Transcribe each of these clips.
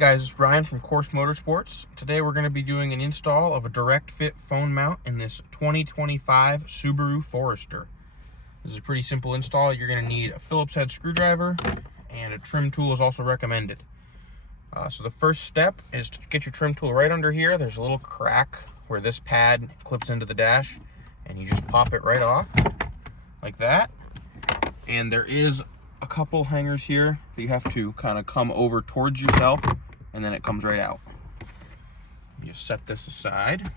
guys, it's Ryan from Course Motorsports. Today we're going to be doing an install of a direct fit phone mount in this 2025 Subaru Forester. This is a pretty simple install. You're going to need a Phillips head screwdriver, and a trim tool is also recommended. So the first step is to get your trim tool right under here. There's a little crack where this pad clips into the dash, and you just pop it right off like that. And there is a couple hangers here that you have to kind of come over towards yourself, and then it comes right out. You just set this aside,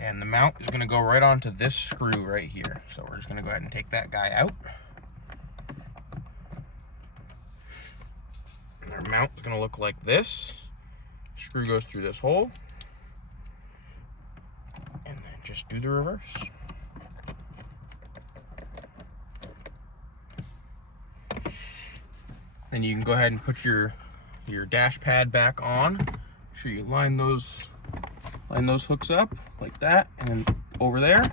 and the mount is going to go right onto this screw right here. So we're just going to go ahead and take that guy out. And our mount is going to look like this. The screw goes through this hole, and then just do the reverse. Then you can go ahead and put your dash pad back on. Make sure you line those hooks up like that, and then over there,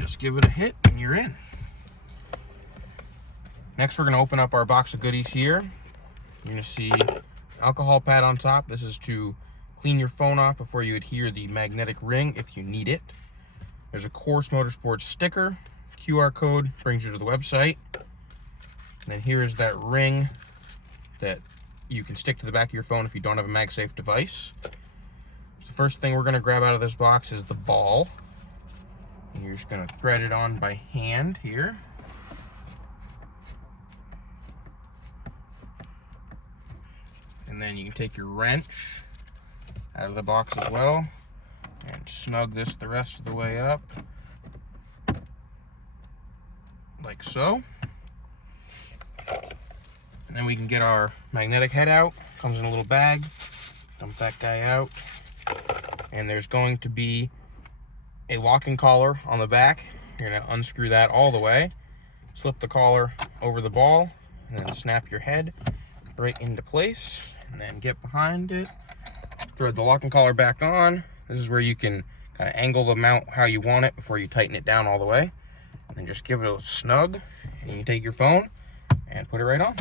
just give it a hit and you're in. Next, we're going to open up our box of goodies here. You're going to see alcohol pad on top. This is to clean your phone off before you adhere the magnetic ring if you need it. There's a Course Motorsports sticker. QR code brings you to the website. And then here is that ring that you can stick to the back of your phone if you don't have a MagSafe device. So the first thing we're going to grab out of this box is the ball. And you're just going to thread it on by hand here. And then you can take your wrench out of the box as well and snug this the rest of the way up, like so. And then we can get our magnetic head out. Comes in a little bag. Dump that guy out. And there's going to be a locking collar on the back. You're going to unscrew that all the way. Slip the collar over the ball, and then snap your head right into place. And then get behind it. Thread the locking collar back on. This is where you can kind of angle the mount how you want it before you tighten it down all the way. And then just give it a snug. And you can take your phone and put it right on.